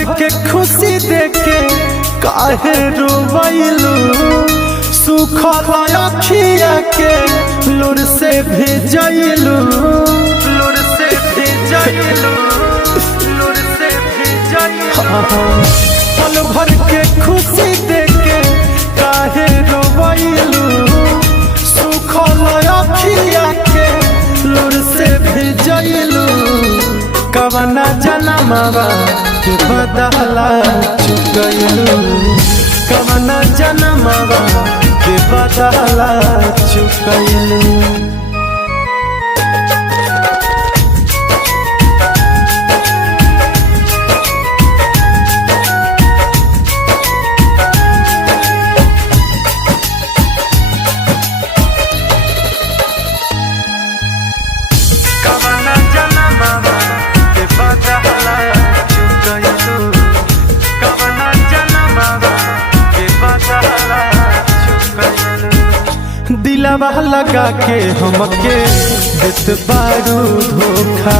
भर के खुशी देके काहे रोवैलू, सुखल अखिया के लूर से भेजैलू, लूर से भेजैलू, लूर से भेजैलू। पल भर के खुशी देके काहे रोवैलू, सुखल अखिया के लूर से भेजैलू। कवना जनमवा के बदला चुकैलू, कवना जनमवा के बदला चुकैलू। दिलवा लगा के हमके देत बारू धोखा,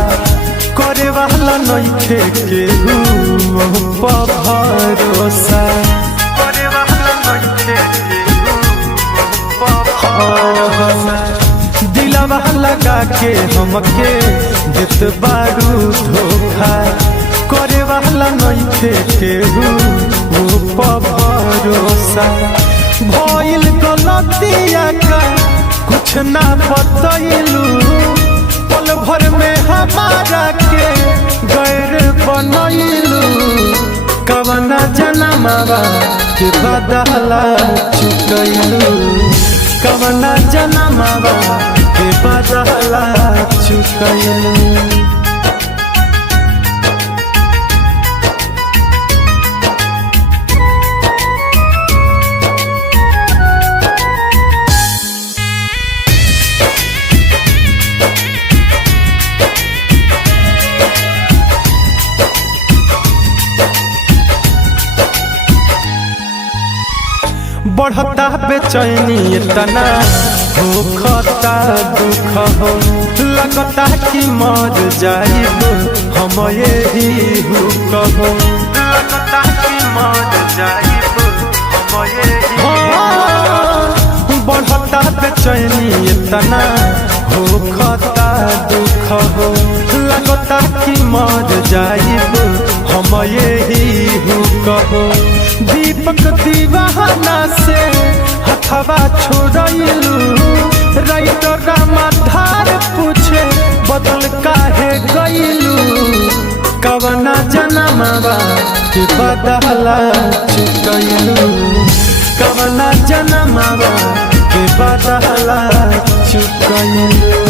करे वाला नइखे केहू पर भरोसा, करे वाला नइखे केहू पर भरोसा। दिलवा लगा के हमके देत बारू धोखा, करे वाला नइखे केहू पर भरोसा। भइल गलतिया का कुछ ना बतैलू, पल भर में हमारा के गैर बनैलू। कवना जनमवा के बदला चुकैलू, कवना जनमवा के बदला चुकैलू। बढ़ता बेचैनी इतना होखता दुख हो, लगता कि मर जाइब हम यही कहो, लगता कि मर जाइब हम यही। बढ़ता बेचैनी इतना होखता दुख हो, लगता कि मर जाइब हम यही कहो। दीपक दीवाना से हथवा छोड़लू, राइटर रामाधार पूछे बदल काहे गईलू। कवना जनमवा के बदला चुकैलू, कवना जनमवा के बदला चुकैलू।